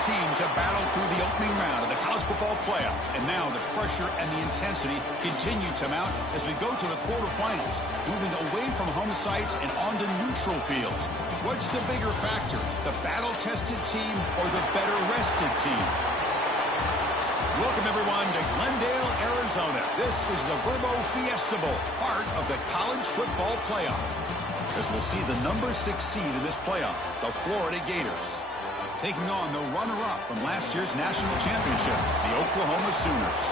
teams have battled through the opening round of the college football playoff, and now the pressure and the intensity continue to mount as we go to the quarterfinals, moving away from home sites and onto neutral fields. What's the bigger factor, the battle-tested team or the better-rested team? Welcome, everyone, to Glendale, Arizona. This is the Verbo Fiesta Bowl, part of the college football playoff, as we'll see the number 6 seed in this playoff, the Florida Gators, taking on the runner-up from last year's national championship, the Oklahoma Sooners.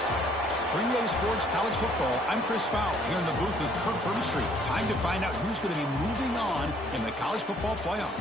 For EA Sports College Football, I'm Chris Fowler here in the booth with Kirk Herbstreit. Time to find out who's going to be moving on in the college football playoff.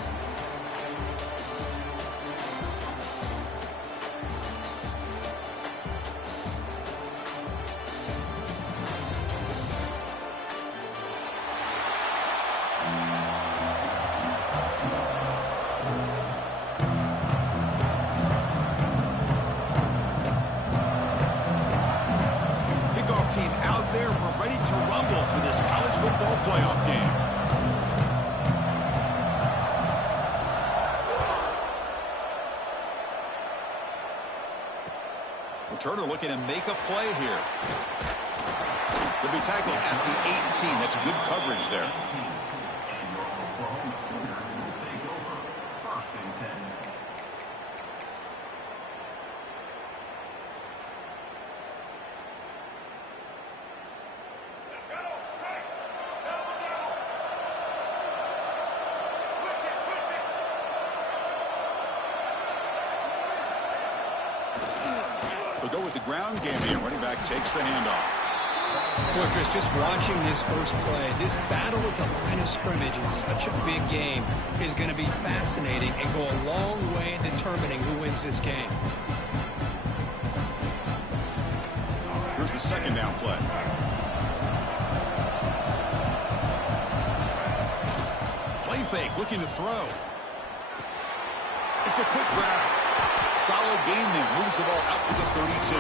Team out there, we're ready to rumble for this college football playoff game. Returner looking to make a play here. Could be tackled at the 18. That's good coverage there. They'll go with the ground game here. Running back takes the handoff. Boy, Chris, just watching this first play, this battle at the line of scrimmage in such a big game is going to be fascinating and go a long way in determining who wins this game. Here's the second down play. Play fake, looking to throw. It's a quick grab. Solid gain there. Moves the ball out to the 32.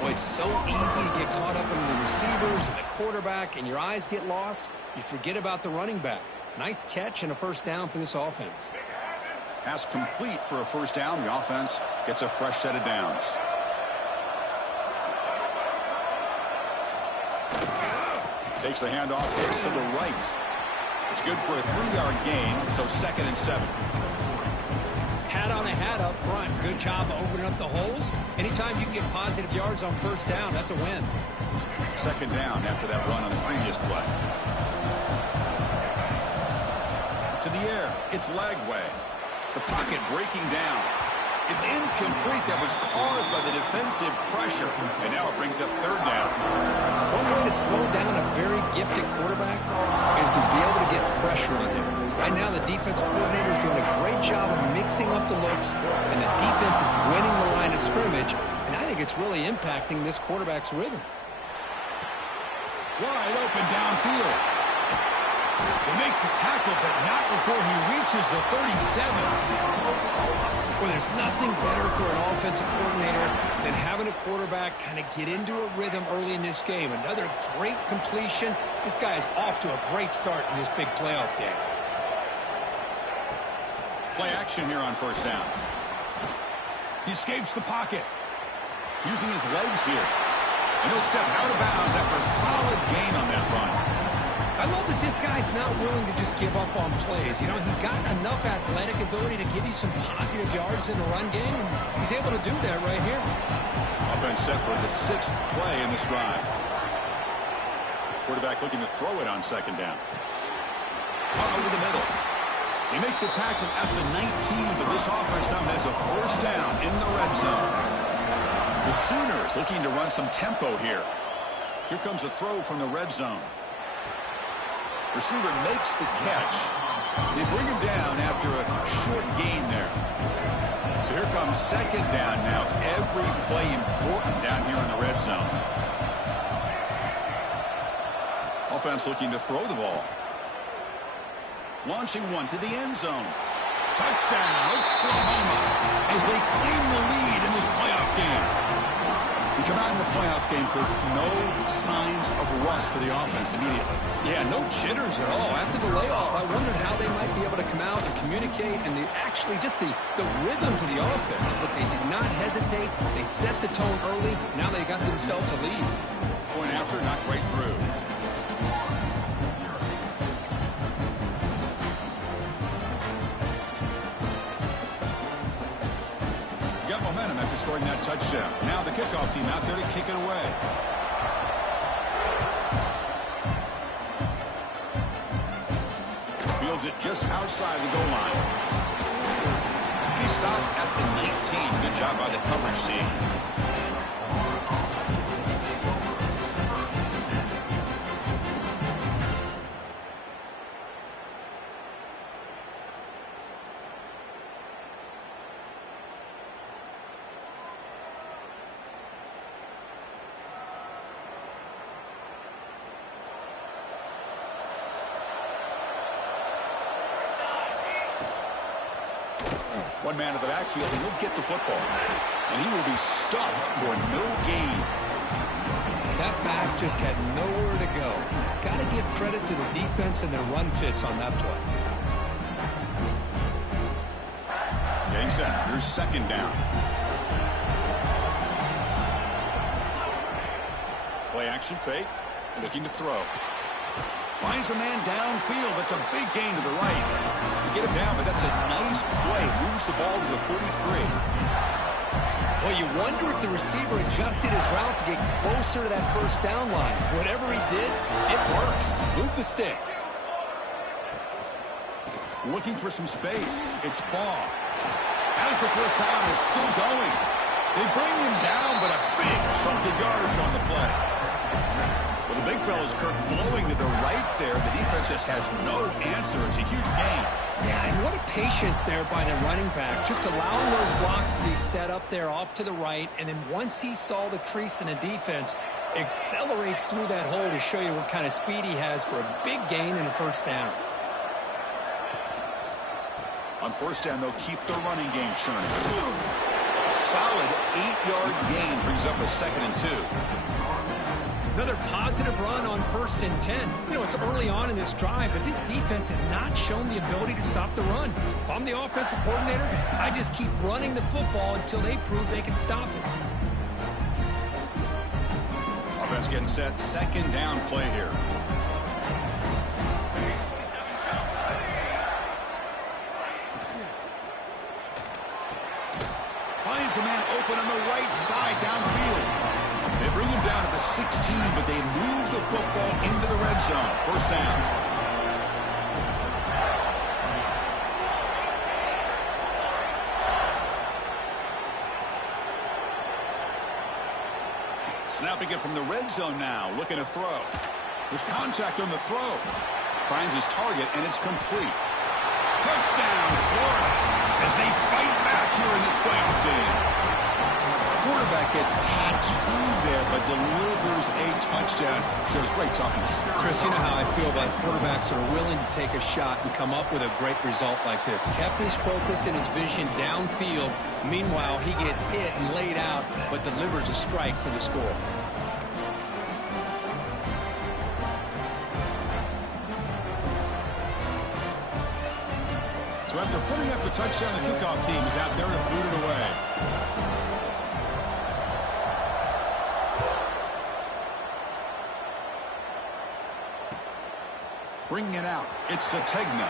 Boy, it's so easy to get caught up in the receivers and the quarterback, and your eyes get lost. You forget about the running back. Nice catch and a first down for this offense. Pass complete for a first down. The offense gets a fresh set of downs. Takes the handoff, hits to the right. It's good for a 3-yard gain, so 2nd and 7. Hat on a hat up front. Good job opening up the holes. Anytime you can get positive yards on first down, that's a win. 2nd down after that run on the previous play. To the air. It's Lagway. The pocket breaking down. It's incomplete. That was caused by the defensive pressure. And now it brings up 3rd down. One way to slow down a very gifted quarterback is to be able to get pressure on him. Right now, the defense coordinator is doing a great job of mixing up the looks, and the defense is winning the line of scrimmage, and I think it's really impacting this quarterback's rhythm. Wide open downfield. They make the tackle, but not before he reaches the 37. Well, there's nothing better for an offensive coordinator than having a quarterback kind of get into a rhythm early in this game. Another great completion. This guy is off to a great start in this big playoff game. Play action here on first down. He escapes the pocket. Using his legs here. And he'll step out of bounds after a solid gain on that run. I love that this guy's not willing to just give up on plays. You know, he's got enough athletic ability to give you some positive yards in the run game, and he's able to do that right here. Offense set for the 6th play in this drive. Quarterback looking to throw it on 2nd down. Over the middle. They make the tackle at the 19, but this offense now has a first down in the red zone. The Sooners looking to run some tempo here. Here comes a throw from the red zone. Receiver makes the catch. They bring him down after a short gain there. So here comes 2nd down now. Every play important down here in the red zone. Offense looking to throw the ball. Launching one to the end zone. Touchdown, Oklahoma, as they claim the lead in this playoff game. We come out in the playoff game, Kirk, no signs of rust for the offense immediately. Yeah, no jitters at all. After the layoff, I wondered how they might be able to come out and communicate and actually just the rhythm to the offense. But they did not hesitate. They set the tone early. Now they got themselves a lead. Point after, not quite through. Got momentum after scoring that touchdown. Now the kickoff team out there to kick it away. Fields it just outside the goal line. He stopped at the 19. Good job by the coverage team. One man to the backfield, and he'll get the football. And he will be stuffed for no gain. That back just had nowhere to go. Got to give credit to the defense and their run fits on that play. Getting set. Here's second down. Play action fake. Looking to throw. Finds a man downfield. That's a big gain to the right. You get him down, but that's a nice play. Moves the ball to the 43. Well, you wonder if the receiver adjusted his route to get closer to that first down line. Whatever he did, it works. Move the sticks. Looking for some space. It's Ball. As the first down is still going. They bring him down, but a big chunk of yardage on the play. Well, the big fella's Kirk flowing to the right there. The defense just has no answer. It's a huge gain. Yeah, and what a patience there by the running back. Just allowing those blocks to be set up there off to the right. And then once he saw the crease in the defense, accelerates through that hole to show you what kind of speed he has for a big gain and a first down. On first down, they'll keep the running game churning. Solid 8-yard gain brings up a 2nd and 2. Another positive run on 1st and 10. You know, it's early on in this drive, but this defense has not shown the ability to stop the run. If I'm the offensive coordinator, I just keep running the football until they prove they can stop it. Offense getting set. 2nd down play here. Finds a man open on the right side downfield. They bring him down to the 16, but they move the football into the red zone. First down. Snapping it from the red zone now, looking to throw. There's contact on the throw. Finds his target, and it's complete. Touchdown, Florida, as they fight back here in this playoff game. Quarterback gets tattooed there, but delivers a touchdown. Shows great toughness. Chris, you know how I feel about quarterbacks that are willing to take a shot and come up with a great result like this. Kept his focus and his vision downfield. Meanwhile, he gets hit and laid out, but delivers a strike for the score. So after putting up the touchdown, the kickoff team is out there to boot it away. Bringing it out, it's Sategna.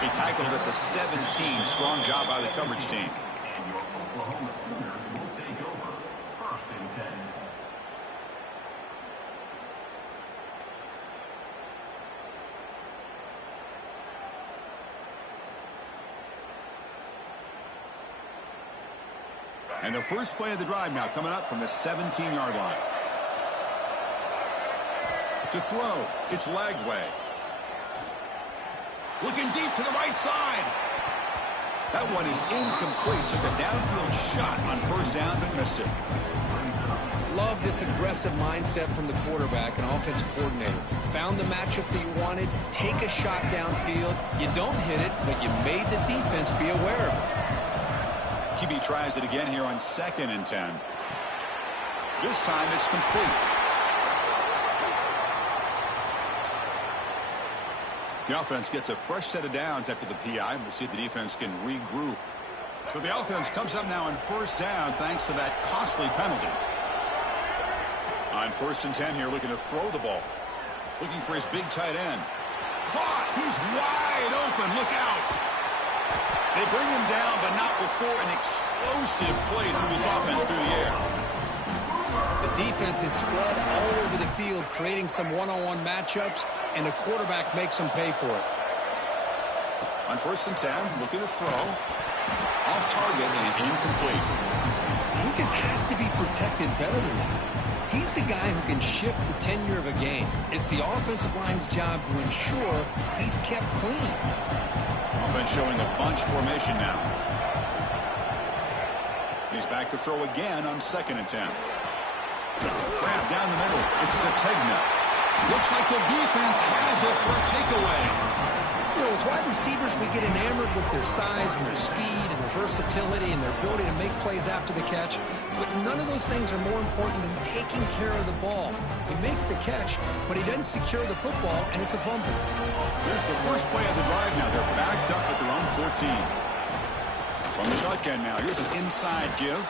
He tackled at the 17. Strong job by the coverage team. And the first play of the drive now coming up from the 17-yard line. To throw, it's Lagway. Looking deep to the right side. That one is incomplete. Took a downfield shot on first down, but missed it. Love this aggressive mindset from the quarterback and offensive coordinator. Found the matchup that you wanted. Take a shot downfield. You don't hit it, but you made the defense be aware of it. QB tries it again here on 2nd and 10. This time it's complete. The offense gets a fresh set of downs after the PI. We'll see if the defense can regroup. So the offense comes up now on first down thanks to that costly penalty. On 1st and 10 here, looking to throw the ball. Looking for his big tight end. Caught! He's wide open. Look out! They bring him down, but not before an explosive play through this offense through the air. The defense is spread all over the field, creating some one-on-one matchups, and the quarterback makes them pay for it. On 1st and 10, looking to throw. Off target and incomplete. He just has to be protected better than that. He's the guy who can shift the tenure of a game. It's the offensive line's job to ensure he's kept clean. Offense showing a bunch formation now. He's back to throw again on 2nd and 10. Grab down the middle. It's Sategna. Looks like the defense has it for a takeaway. You know, with wide receivers, we get enamored with their size and their speed and their versatility and their ability to make plays after the catch. But none of those things are more important than taking care of the ball. He makes the catch, but he doesn't secure the football, and it's a fumble. Here's the first play of the drive now. They're backed up at their own 14. From the shotgun now, here's an inside give.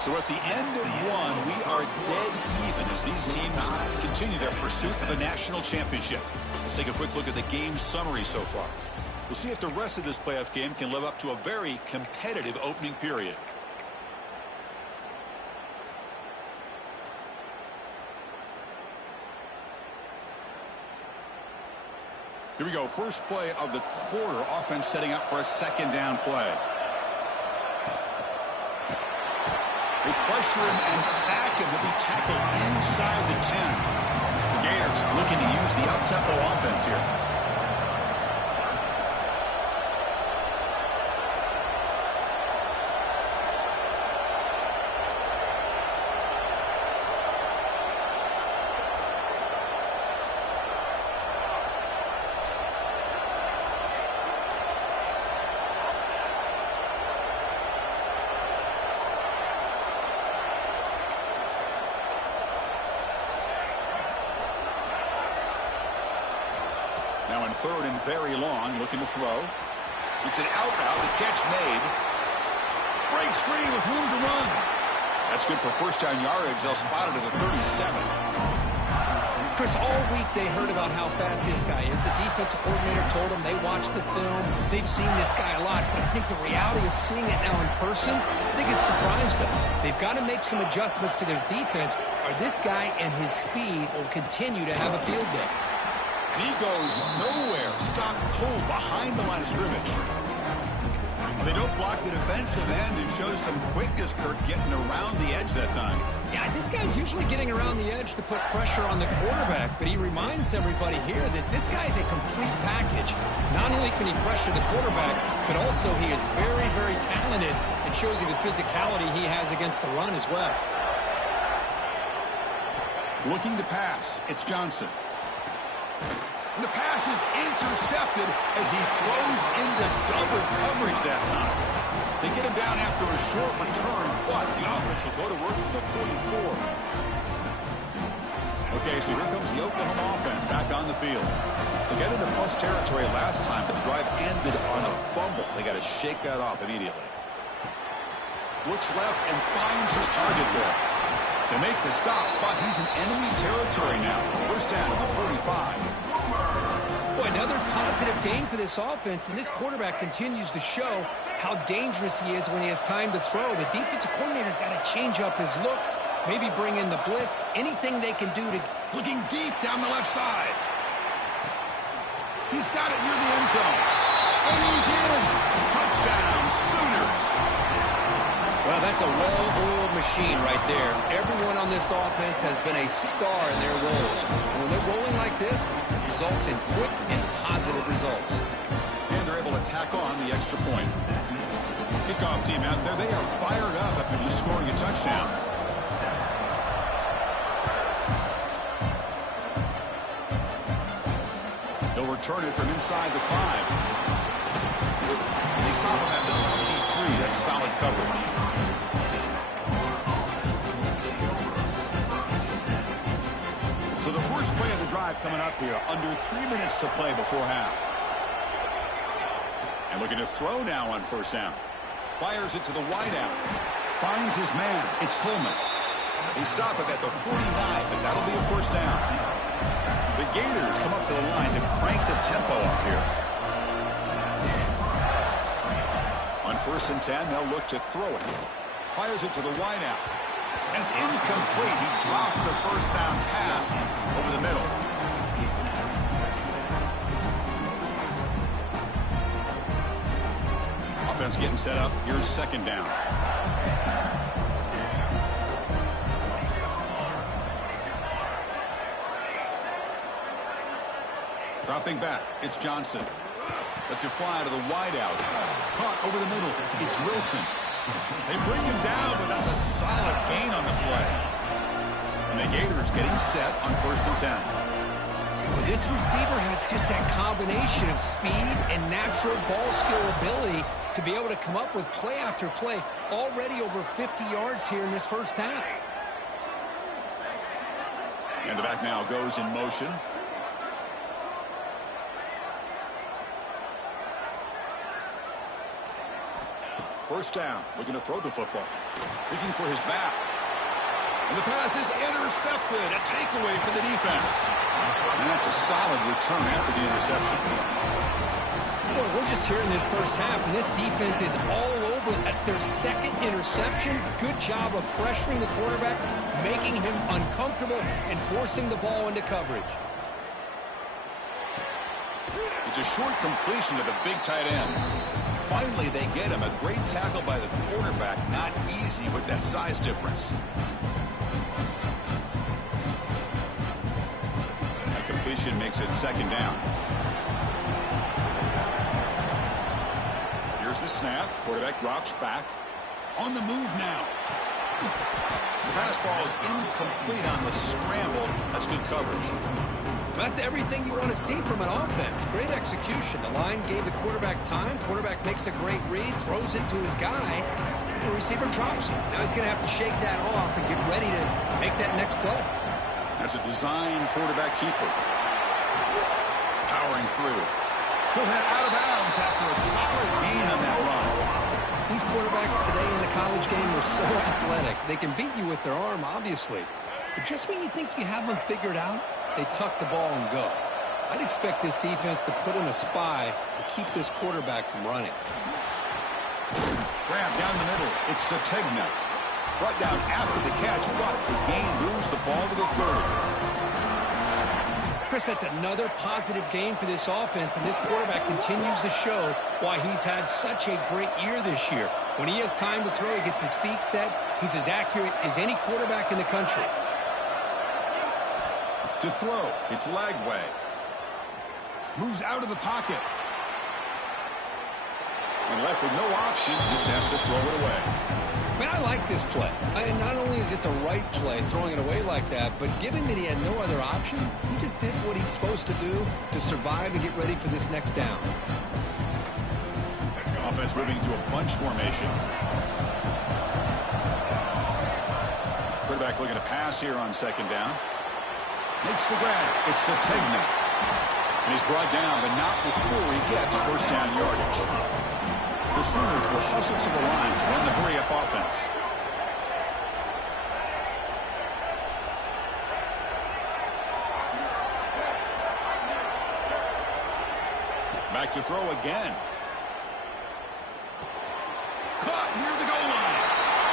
So at the end of one, we are dead even as these teams continue their pursuit of a national championship. Let's take a quick look at the game summary so far. We'll see if the rest of this playoff game can live up to a very competitive opening period. Here we go. First play of the quarter. Offense setting up for a 2nd down play. They pressure him and sack him. He'll be tackled inside the 10. The Gators looking to use the up-tempo offense here. Now in 3rd and very long, looking to throw. It's an out route, the catch made. Breaks free with room to run. That's good for first down yardage. They'll spot it at the 37. Chris, all week they heard about how fast this guy is. The defensive coordinator told them they watched the film. They've seen this guy a lot. But I think the reality of seeing it now in person, I think it's surprised them. They've got to make some adjustments to their defense, or this guy and his speed will continue to have a field day. He goes nowhere. Stopped cold behind the line of scrimmage. They don't block the defensive end and show some quickness, Kirk, getting around the edge that time. Yeah, this guy's usually getting around the edge to put pressure on the quarterback, but he reminds everybody here that this guy's a complete package. Not only can he pressure the quarterback, but also he is very, very talented and shows you the physicality he has against the run as well. Looking to pass. It's Johnson. And the pass is intercepted as he throws into double coverage that time. They get him down after a short return, but the offense will go to work at the 44. Okay, so here comes the Oklahoma offense back on the field. They got into plus territory last time, but the drive ended on a fumble. They got to shake that off immediately. Looks left and finds his target there. They make the stop, but he's in enemy territory now. First down at the 45. Boy, another positive game for this offense, and this quarterback continues to show how dangerous he is when he has time to throw. The defensive coordinator's got to change up his looks, maybe bring in the blitz, anything they can do to... Looking deep down the left side. He's got it near the end zone. And he's in. Touchdown, Sooners. Well, that's a well-oiled machine right there. Everyone on this offense has been a star in their roles. And when they're rolling like this, it results in quick and positive results. And they're able to tack on the extra point. Kickoff team out there, they are fired up after just scoring a touchdown. They'll return it from inside the 5. They stop him at the 23. That's solid coverage. So the first play of the drive coming up here. Under 3 minutes to play before half. And looking to throw now on first down. Fires it to the wideout. Finds his man. It's Coleman. They stop him at the 49, but that'll be a first down. The Gators come up to the line to crank the tempo up here. On first and 10, they'll look to throw it. Fires it to the wideout. And it's incomplete. He dropped the first down pass over the middle. Offense getting set up. Here's second down. Dropping back, it's Johnson. Lets it fly to the wideout. Caught over the middle. It's Wilson. They bring him down, but that's a solid gain on the play. And the Gators getting set on first and 10. Well, this receiver has just that combination of speed and natural ball skill ability to be able to come up with play after play. Already over 50 yards here in this first half. And the back now goes in motion. First down, looking to throw the football. Looking for his back. And the pass is intercepted. A takeaway for the defense. And that's a solid return after the interception. Boy, we're just here in this first half, and this defense is all over. That's their second interception. Good job of pressuring the quarterback, making him uncomfortable, and forcing the ball into coverage. It's a short completion to the big tight end. Finally, they get him. A great tackle by the quarterback. Not easy with that size difference. That completion makes it second down. Here's the snap. Quarterback drops back. On the move now. The pass ball is incomplete on the scramble. That's good coverage. That's everything you want to see from an offense. Great execution. The line gave the quarterback time. Quarterback makes a great read, throws it to his guy. The receiver drops him. Now he's going to have to shake that off and get ready to make that next play. That's a design quarterback keeper. Powering through. He'll head out of bounds after a solid gain on that run. These quarterbacks today in the college game are so athletic. They can beat you with their arm, obviously. But just when you think you have them figured out, they tuck the ball and go. I'd expect this defense to put in a spy to keep this quarterback from running. Grab down the middle. It's Sategna. Brought down after the catch, but the gain moves the ball to the 30. Chris, that's another positive game for this offense, and this quarterback continues to show why he's had such a great year this year. When he has time to throw, he gets his feet set. He's as accurate as any quarterback in the country. To throw, it's Lagway. Moves out of the pocket. And left with no option, just has to throw it away. Man, I like this play. Not only is it the right play, throwing it away like that, but given that he had no other option, he just did what he's supposed to do to survive and get ready for this next down. Offense moving to a bunch formation. Quarterback looking to pass here on second down. Makes the grab. It's Sategna. And he's brought down, but not before he gets first down yardage. The Sooners will hustle to the line to run the hurry-up offense. Back to throw again. Caught near the goal line.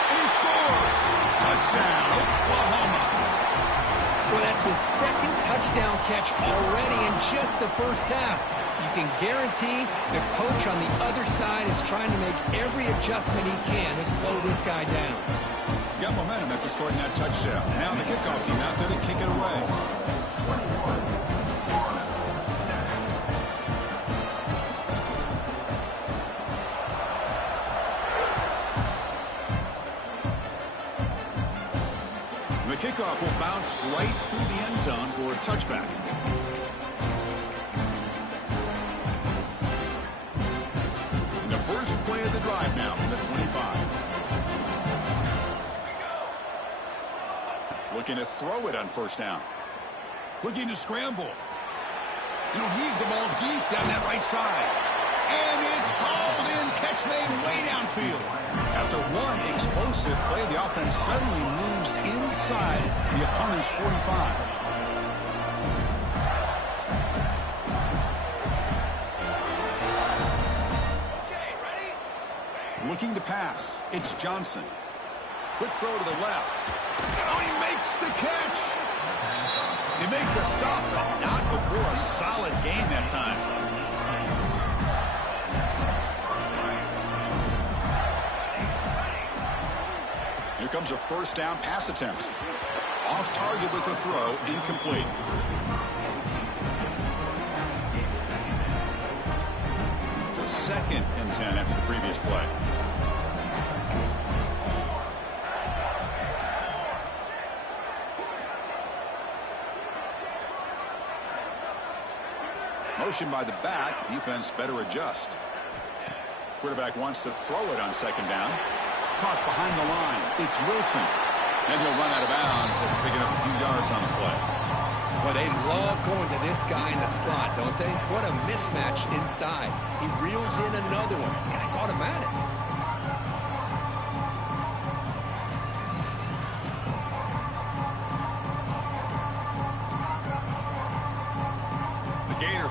And he scores. Touchdown, Oklahoma. Well, that's his second touchdown catch already in just the first half. You can guarantee the coach on the other side is trying to make every adjustment he can to slow this guy down. Got momentum after scoring that touchdown. Now the kickoff team out there to kick it away. The kickoff will bounce right through the end zone for a touchback. play of the drive now from the 25. Looking to throw it on first down. Looking to scramble. He'll heave the ball deep down that right side. And it's hauled in. Catch made way downfield. After one explosive play, the offense suddenly moves inside the opponent's 45. Looking to pass. It's Johnson. Quick throw to the left. Oh, he makes the catch. They make the stop, but not before a solid gain that time. Here comes a first down pass attempt. Off target with the throw, incomplete. It's a 2nd and 10 after the previous play. Motion by the back. Defense better adjust. Quarterback wants to throw it on 2nd down. Caught behind the line. It's Wilson. And he'll run out of bounds after picking up a few yards on the play. Well, they love going to this guy in the slot, don't they? What a mismatch inside. He reels in another one. This guy's automatic.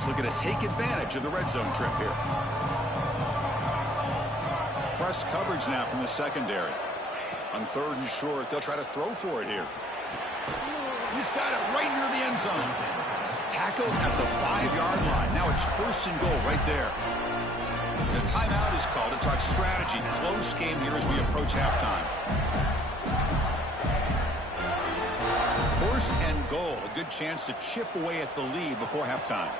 Looking to take advantage of the red zone trip here. Press coverage now from the secondary. On 3rd and short, they'll try to throw for it here. He's got it right near the end zone. Tackled at the 5-yard line. Now it's 1st and goal right there. The timeout is called to talk strategy. Close game here as we approach halftime. 1st and goal. A good chance to chip away at the lead before halftime.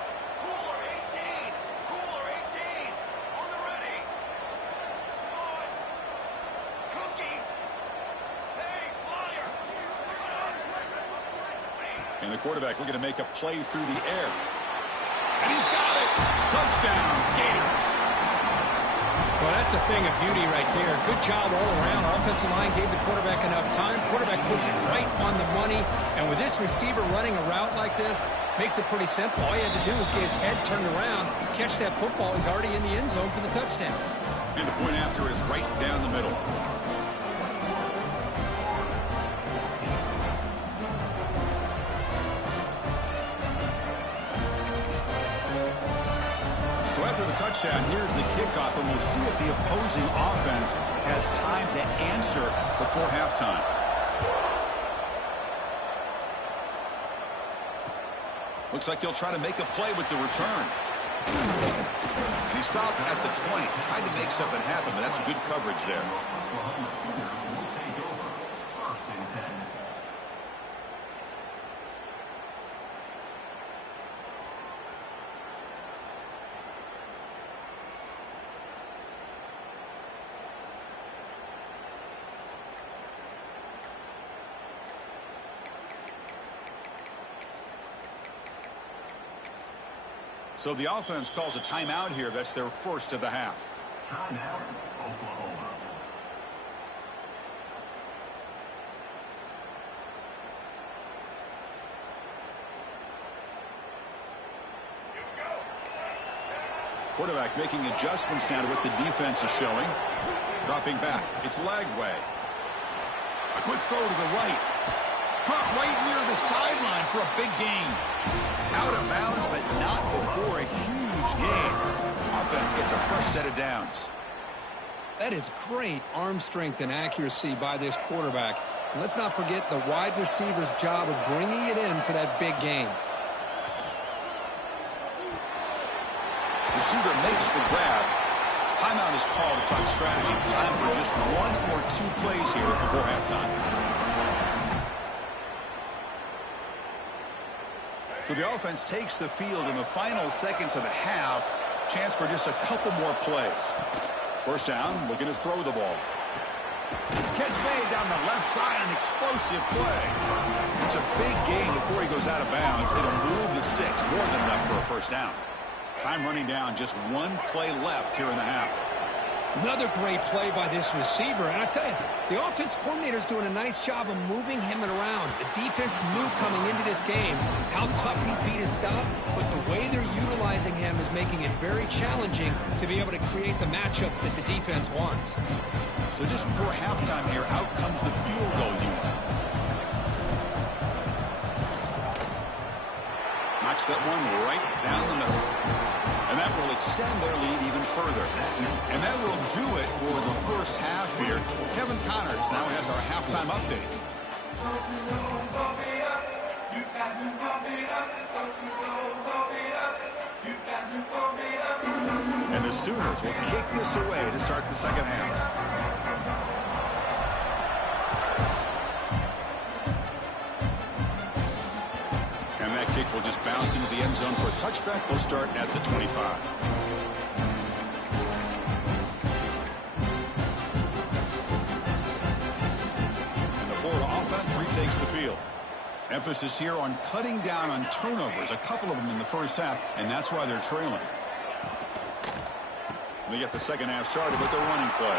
And the quarterback looking to make a play through the air. And he's got it. Touchdown, Gators. Well, that's a thing of beauty right there. Good job all around. Offensive line gave the quarterback enough time. Quarterback puts it right on the money. And with this receiver running a route like this, makes it pretty simple. All you had to do was get his head turned around, catch that football. He's already in the end zone for the touchdown. And the point after is right down the middle. So after the touchdown, here's the kickoff, and we'll see if the opposing offense has time to answer before halftime. Looks like he'll try to make a play with the return. And he stopped at the 20, tried to make something happen, but that's good coverage there. So the offense calls a timeout here. That's their 1st of the half. Timeout, Oklahoma. Quarterback making adjustments now to what the defense is showing. Dropping back. It's Lagway. A quick throw to the right. Caught right near the sideline for a big gain. Out of bounds, but not before a huge gain. Offense gets a fresh set of downs. That is great arm strength and accuracy by this quarterback. And let's not forget the wide receiver's job of bringing it in for that big gain. Receiver makes the grab. Timeout is called to talk strategy. Time for just 1 or 2 plays here before halftime. So the offense takes the field in the final seconds of the half. Chance for just a couple more plays. First down, looking to throw the ball. Catch made down the left side, an explosive play. It's a big gain before he goes out of bounds. It'll move the sticks, more than enough for a first down. Time running down, just 1 play left here in the half. Another great play by this receiver. And I tell you, the offense coordinator is doing a nice job of moving him around. The defense knew coming into this game how tough he'd be to stop, but the way they're utilizing him is making it very challenging to be able to create the matchups that the defense wants. So just before halftime here, out comes the field goal unit. Knocks that one right down the middle. And that will extend their lead even further. And that will do it for the first half here. Kevin Connors now has our halftime update. And the Sooners will kick this away to start the second half. And that kick will just bounce into the end zone for a touchback. We'll start at the 25. And the Florida offense retakes the field. Emphasis here on cutting down on turnovers, a couple of them in the first half, and that's why they're trailing. They get the second half started with their running play.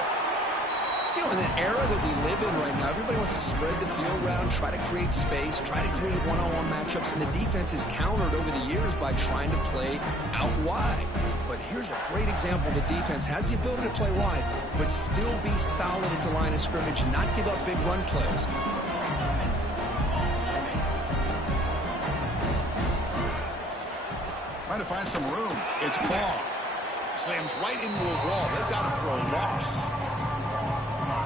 You know, in the era that we live in right now, everybody wants to spread the field around, try to create space, try to create one-on-one matchups, and the defense is countered over the years by trying to play out wide. But here's a great example. The defense has the ability to play wide, but still be solid at the line of scrimmage and not give up big run plays. Trying to find some room. It's Paul. Slams right into a wall. They've got him for a loss.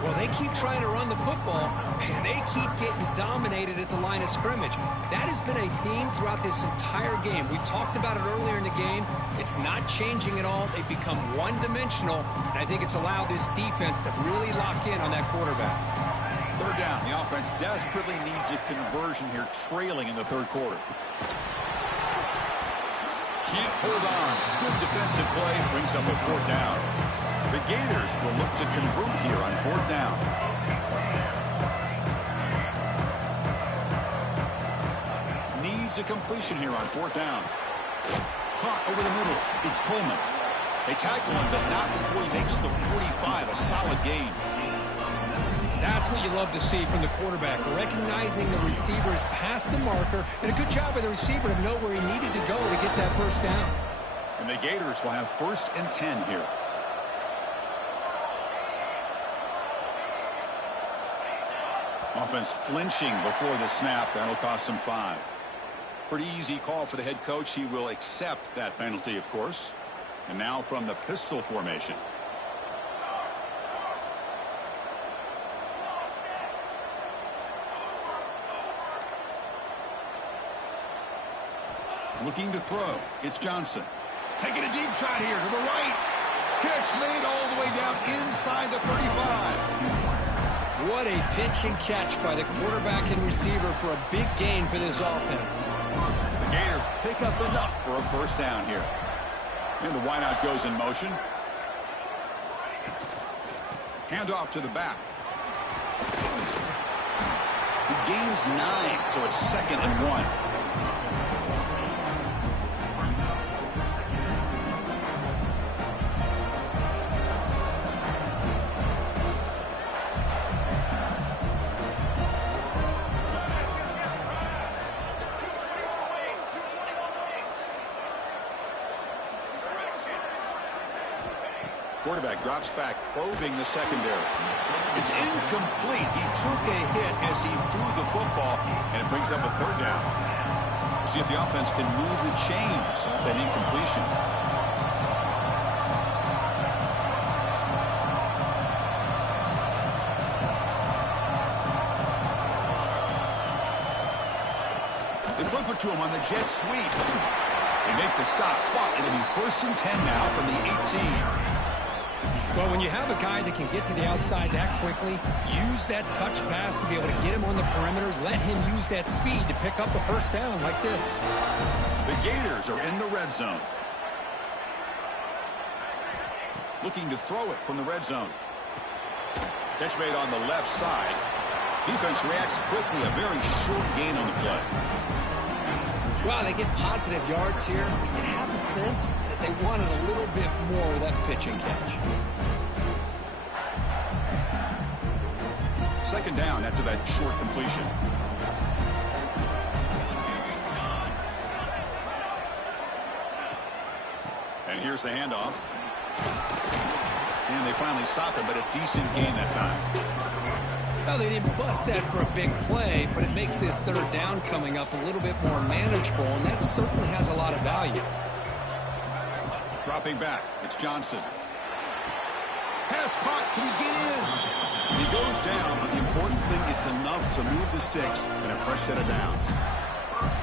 Well, they keep trying to run the football, and they keep getting dominated at the line of scrimmage. That has been a theme throughout this entire game. We've talked about it earlier in the game. It's not changing at all. They've become one-dimensional, and I think it's allowed this defense to really lock in on that quarterback. Third down. The offense desperately needs a conversion here, trailing in the third quarter. Can't hold on. Good defensive play. Brings up a fourth down. The Gators will look to convert here on fourth down. Needs a completion here on fourth down. Caught over the middle. It's Coleman. They tackle him, but not before he makes the 45. A solid gain. That's what you love to see from the quarterback, recognizing the receivers past the marker, and a good job by the receiver to know where he needed to go to get that first down. And the Gators will have 1st and 10 here. Offense flinching before the snap. That'll cost him 5. Pretty easy call for the head coach. He will accept that penalty, of course. And now from the pistol formation. Looking to throw. It's Johnson. Taking a deep shot here to the right. Catch made all the way down inside the 35. What a pitch and catch by the quarterback and receiver for a big gain for this offense. The Gators pick up enough for a first down here. And the wideout goes in motion. Handoff to the back. He gains 9, so it's 2nd and 1. Quarterback drops back, probing the secondary. It's incomplete. He took a hit as he threw the football, and it brings up a 3rd down. We'll see if the offense can move the chains of that incompletion. They flip it to him on the jet sweep. They make the stop, but it'll be 1st and 10 now from the 18. Well, when you have a guy that can get to the outside that quickly, use that touch pass to be able to get him on the perimeter, let him use that speed to pick up a first down like this. The Gators are in the red zone. Looking to throw it from the red zone. Catch made on the left side. Defense reacts quickly, a very short gain on the play. Well, they get positive yards here. You have a sense that they wanted a little bit more of that pitch and catch. Second down after that short completion. And here's the handoff. And they finally stop him, but a decent gain that time. Well, they didn't bust that for a big play, but it makes this third down coming up a little bit more manageable, and that certainly has a lot of value. Dropping back, it's Johnson. Pass caught, can he get in? He goes down, but the important thing is enough to move the sticks and a fresh set of downs.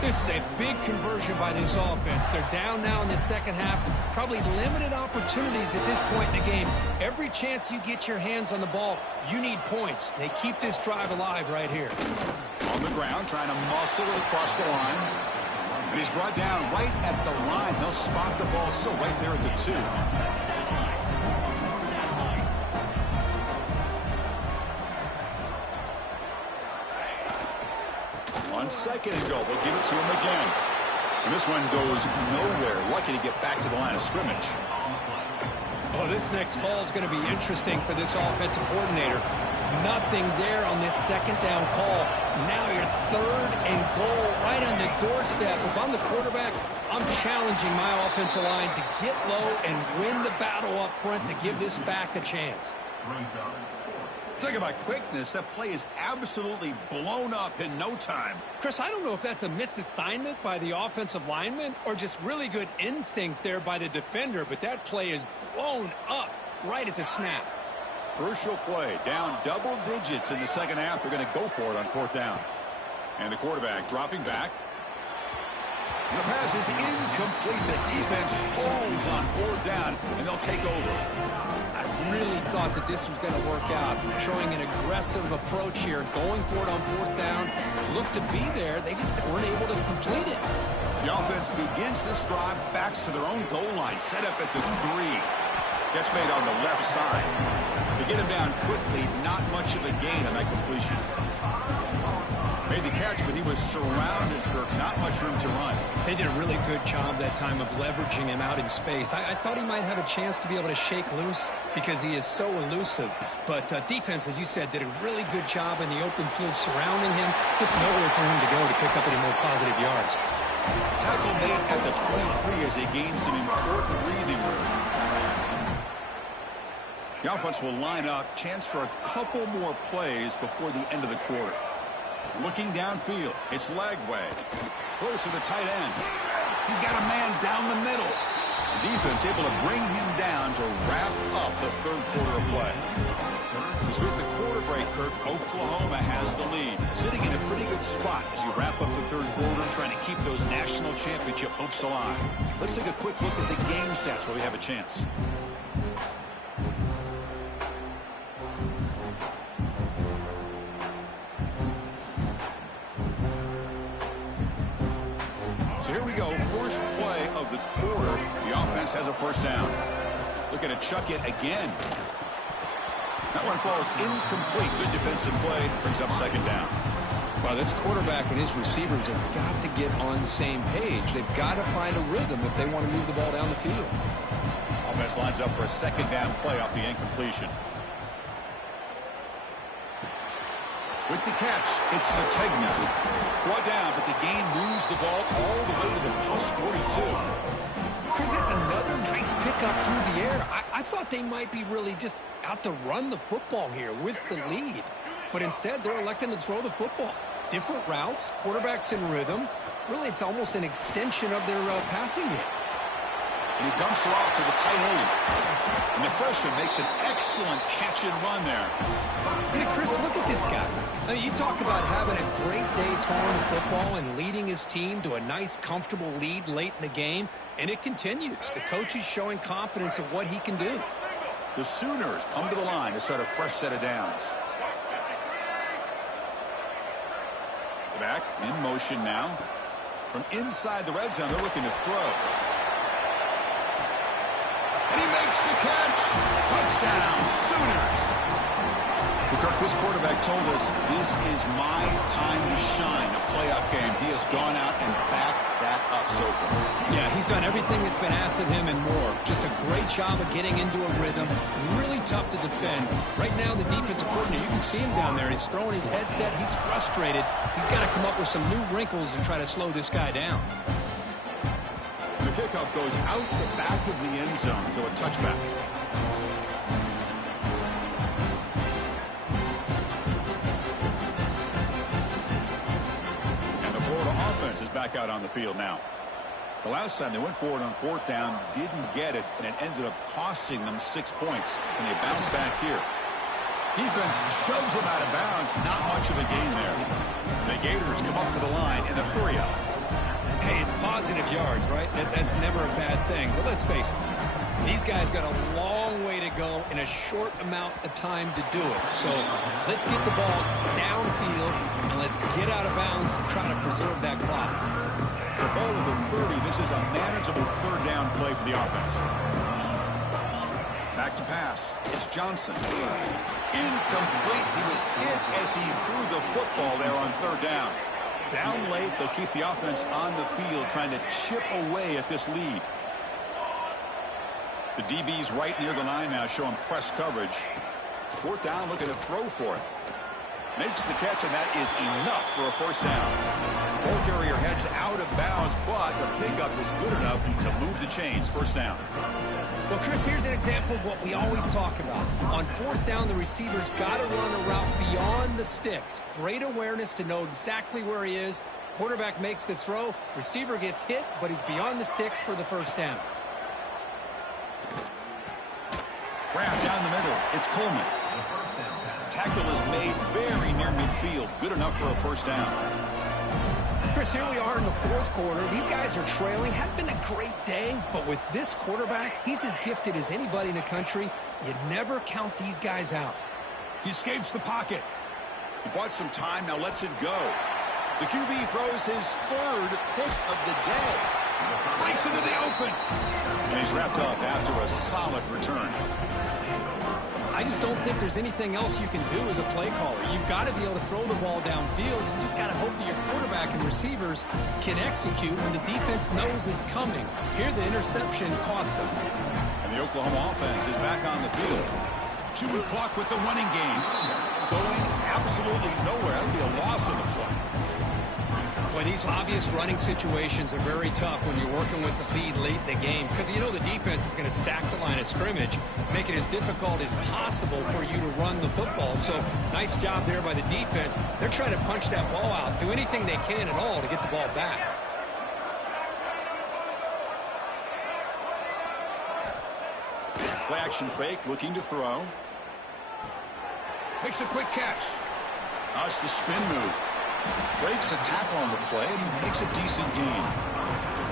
This is a big conversion by this offense. They're down now in the second half. Probably limited opportunities at this point in the game. Every chance you get your hands on the ball, you need points. They keep this drive alive right here. On the ground, trying to muscle it across the line. And he's brought down right at the line. They'll spot the ball still right there at the 2. On second and goal, they'll give it to him again. And this one goes nowhere. Lucky to get back to the line of scrimmage. Oh, this next call is going to be interesting for this offensive coordinator. Nothing there on this second down call. Now you're third and goal right on the doorstep. If I'm the quarterback, I'm challenging my offensive line to get low and win the battle up front to give this back a chance. Talking about quickness, that play is absolutely blown up in no time. Chris, I don't know if that's a misassignment by the offensive lineman or just really good instincts there by the defender, but that play is blown up right at the snap. Crucial play, down double digits in the second half. They're going to go for it on fourth down. And the quarterback dropping back. The pass is incomplete. The defense holds on fourth down, and they'll take over. I really thought that this was going to work out, showing an aggressive approach here, going for it on fourth down. Looked to be there. They just weren't able to complete it. The offense begins this drive, backs to their own goal line, set up at the 3. Catch made on the left side. They get him down quickly, not much of a gain on that completion. Made the catch, but he was surrounded, Kirk. Not much room to run. They did a really good job that time of leveraging him out in space. I thought he might have a chance to be able to shake loose because he is so elusive. But defense, as you said, did a really good job in the open field surrounding him. Just nowhere for him to go to pick up any more positive yards. Tackle made at the 23 as they gain some important breathing room. The offense will line up. Chance for a couple more plays before the end of the quarter. Looking downfield, it's Lagway. Close to the tight end. He's got a man down the middle. The defense able to bring him down to wrap up the third quarter of play. As with the quarter break, Kirk, Oklahoma has the lead. Sitting in a pretty good spot as you wrap up the third quarter, trying to keep those national championship hopes alive. Let's take a quick look at the game stats where we have a chance. Here we go, first play of the quarter. The offense has a first down. Looking to chuck it again. That one falls incomplete. Good defensive play. Brings up second down. Well, this quarterback and his receivers have got to get on the same page. They've got to find a rhythm if they want to move the ball down the field. Offense lines up for a second down play off the incompletion. With the catch, it's Sategna. Brought down, but the game moves the ball all the way to the post 42. Chris, that's another nice pickup through the air. I thought they might be really just out to run the football here with the lead. But instead, they're electing to throw the football. Different routes, quarterbacks in rhythm. Really, it's almost an extension of their passing game. And he dumps it off to the tight end. And the freshman makes an excellent catch and run there. I mean, Chris, look at this guy. I mean, you talk about having a great day throwing the football and leading his team to a nice, comfortable lead late in the game, and it continues. The coach is showing confidence of what he can do. The Sooners come to the line to start a fresh set of downs. Back in motion now. From inside the red zone, they're looking to throw. And he makes the catch. Touchdown, Sooners. Kirk, this quarterback told us this is my time to shine, a playoff game. He has gone out and backed that up. so far. Yeah, he's done everything that's been asked of him and more. Just a great job of getting into a rhythm. Really tough to defend. Right now, the defensive coordinator, you can see him down there. He's throwing his headset. He's frustrated. He's got to come up with some new wrinkles to try to slow this guy down. The kickoff goes out the back of the end zone, so a touchback. And the Florida offense is back out on the field now. The last time they went forward on fourth down, didn't get it, and it ended up costing them 6 points. And they bounce back here. Defense shoves them out of bounds. Not much of a gain there. The Gators come up to the line in the hurry-up. Hey, it's positive yards, right? That's never a bad thing. But let's face it, these guys got a long way to go in a short amount of time to do it. So let's get the ball downfield, and let's get out of bounds to try to preserve that clock. So ball at the 30. This is a manageable third down play for the offense. Back to pass. It's Johnson. Incomplete. He was hit as he threw the football there on third down. Down late, they'll keep the offense on the field trying to chip away at this lead. The DB's right near the line now showing press coverage. Fourth down, looking to throw for it. Makes the catch, and that is enough for a first down. Ball carrier heads out of bounds, but the pickup is good enough to move the chains. First down. Well, Chris, here's an example of what we always talk about. On fourth down, the receiver's got to run a route beyond the sticks. Great awareness to know exactly where he is. Quarterback makes the throw. Receiver gets hit, but he's beyond the sticks for the first down. Grab down the middle. It's Coleman. Tackle is made very near midfield. Good enough for a first down. Chris, here we are in the fourth quarter. These guys are trailing. Had been a great day, but with this quarterback, he's as gifted as anybody in the country. You never count these guys out. He escapes the pocket. He bought some time, now lets it go. The QB throws his third pick of the day. Breaks into the open. And he's wrapped up after a solid return. I just don't think there's anything else you can do as a play caller. You've got to be able to throw the ball downfield. You just got to hope that your quarterback and receivers can execute when the defense knows it's coming. Here, the interception cost them. And the Oklahoma offense is back on the field. 2 o'clock with the running game. Going absolutely nowhere. That would be a loss of the play. Boy, these obvious running situations are very tough when you're working with the lead late in the game because you know the defense is going to stack the line of scrimmage, make it as difficult as possible for you to run the football. So nice job there by the defense. They're trying to punch that ball out, do anything they can at all to get the ball back. Play action fake, looking to throw. Makes a quick catch. Now it's the spin move. Breaks a tackle on the play and makes a decent gain.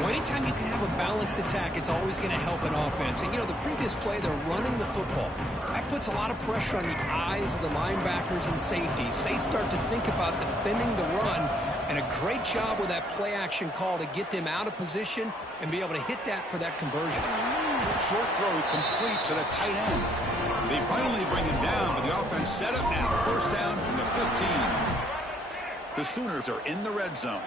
Well, anytime you can have a balanced attack, it's always going to help an offense. And, you know, the previous play, they're running the football. That puts a lot of pressure on the eyes of the linebackers and safeties. They start to think about defending the run, and a great job with that play action call to get them out of position and be able to hit that for that conversion. Short throw complete to the tight end. They finally bring him down, but the offense set up now. First down from the 15. The Sooners are in the red zone.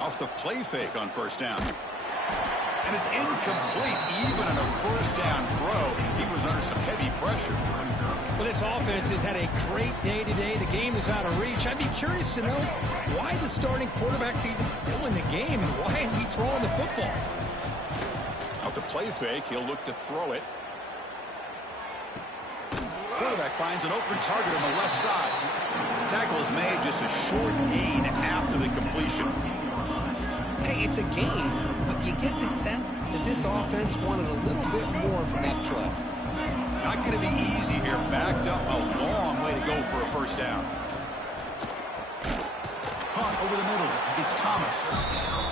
Off the play fake on first down. And it's incomplete. Even on a first down throw, he was under some heavy pressure. Well, this offense has had a great day today. The game is out of reach. I'd be curious to know why the starting quarterback's even still in the game and why is he throwing the football? Off the play fake, he'll look to throw it. Quarterback finds an open target on the left side. Tackle is made, just a short gain after the completion. Hey, it's a gain, but you get the sense that this offense wanted a little bit more from that play. Not going to be easy here. Backed up a long way to go for a first down. Caught over the middle. It's Thomas.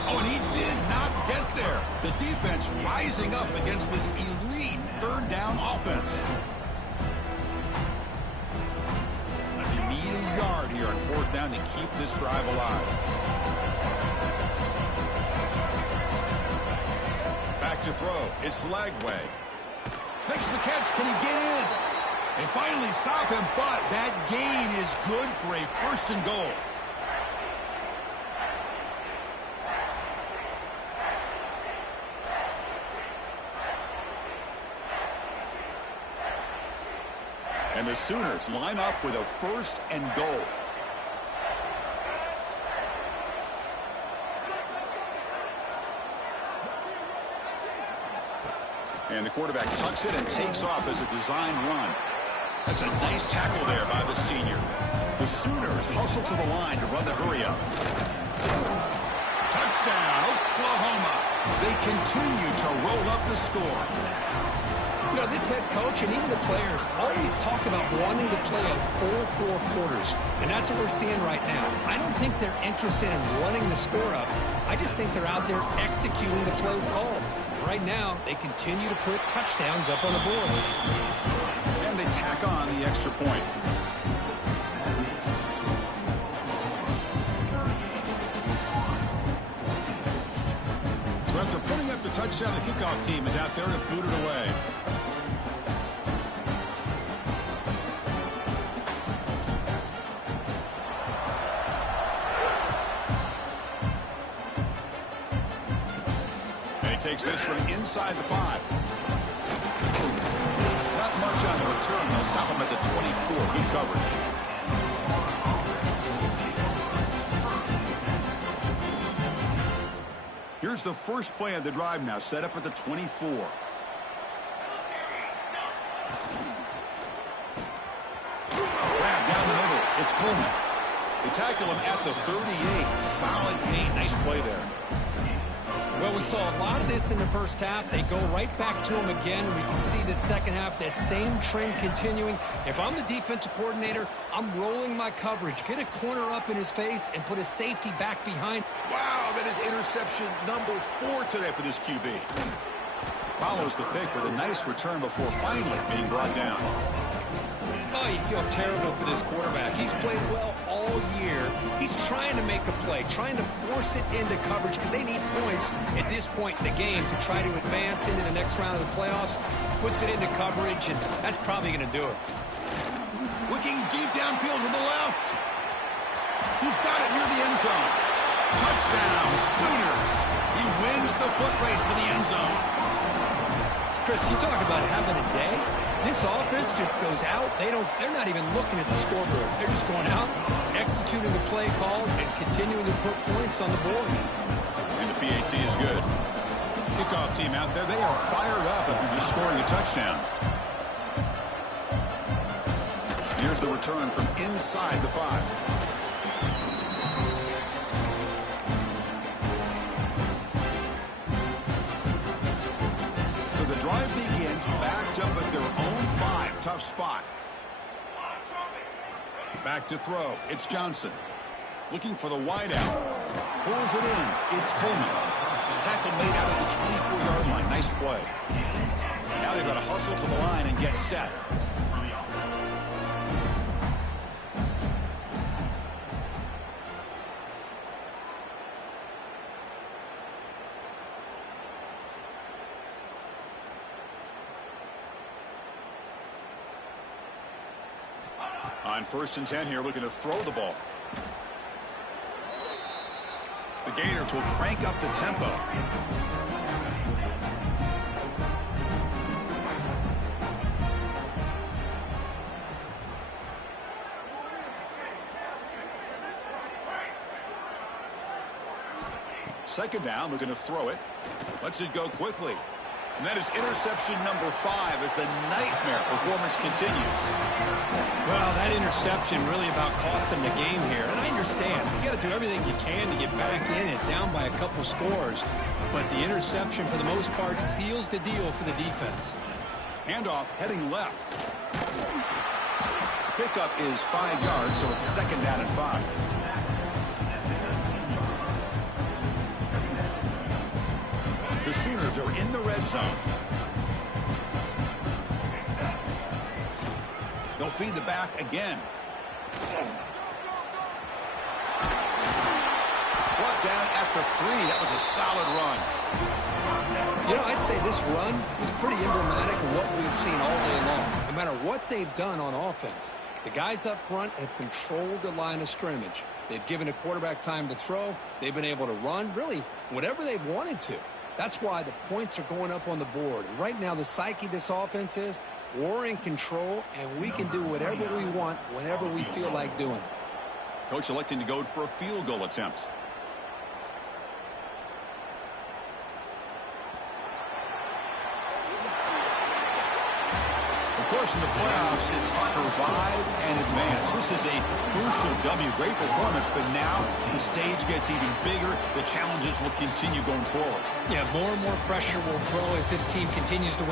Oh, and he did not get there. The defense rising up against this elite third down offense. You need a yard here on fourth down to keep this drive alive. Back to throw. It's Lagway. Makes the catch. Can he get in? They finally stop him, but that gain is good for a 1st and goal. And the Sooners line up with a 1st and goal. And the quarterback tucks it and takes off as a design run. That's a nice tackle there by the senior. The Sooners hustle to the line to run the hurry-up. Touchdown, Oklahoma. They continue to roll up the score. You know, this head coach and even the players always talk about wanting to play a full 4 quarters, and that's what we're seeing right now. I don't think they're interested in running the score up. I just think they're out there executing the plays called. Right now, they continue to put touchdowns up on the board. And they tack on the extra point. So after putting up the touchdown, the kickoff team is out there to boot it away. Takes this from inside the 5. Not much on the return. They'll stop him at the 24. Good coverage. Here's the first play of the drive now, set up at the 24. Grab down the middle. It's Coleman. They tackle him at the 38. Solid gain. Nice play there. Well, we saw a lot of this in the first half. They go right back to him again. We can see the second half, that same trend continuing. If I'm the defensive coordinator, I'm rolling my coverage. Get a corner up in his face and put a safety back behind. Wow, that is interception number 4 today for this QB. Follows the pick with a nice return before finally being brought down. Oh, you feel terrible for this quarterback. He's played well all year. He's trying to make a play, trying to force it into coverage because they need points at this point in the game to try to advance into the next round of the playoffs. Puts it into coverage, and that's probably going to do it. Looking deep downfield to the left. He's got it near the end zone. Touchdown, Sooners. He wins the foot race to the end zone. Chris, you talk about having a day. This offense just goes out. They're not even looking at the scoreboard. They're just going out, executing the play called, and continuing to put points on the board. And the PAT is good. Kickoff team out there, they are fired up after just scoring a touchdown. Here's the return from inside the 5. Drive begins backed up at their own 5. Tough spot. Back to throw. It's Johnson. Looking for the wideout. Pulls it in. It's Coleman. Tackle made out of the 24-yard line. Nice play. Now they've got to hustle to the line and get set. On 1st and 10 here, looking to throw the ball. The Gators will crank up the tempo. Second down, looking to throw it. Lets it go quickly. And that is interception number 5 as the nightmare performance continues. Well, that interception really about cost them the game here. And I understand. You got to do everything you can to get back in it, down by a couple scores. But the interception, for the most part, seals the deal for the defense. Handoff heading left. Pickup is 5 yards, so it's 2nd down and 5. The Sooners are in the red zone. They'll feed the back again. Brought down at the 3. That was a solid run. You know, I'd say this run is pretty emblematic of what we've seen all day long. No matter what they've done on offense, the guys up front have controlled the line of scrimmage. They've given the quarterback time to throw. They've been able to run, really, whatever they've wanted to. That's why the points are going up on the board. And right now, the psyche of this offense is we're in control, and we can do whatever we want whenever we feel like doing it. Coach electing to go for a field goal attempt. Of course, in the playoffs, it's survive and advance. This is a crucial W. Great performance, but now the stage gets even bigger. The challenges will continue going forward. Yeah, more and more pressure will grow as this team continues to win.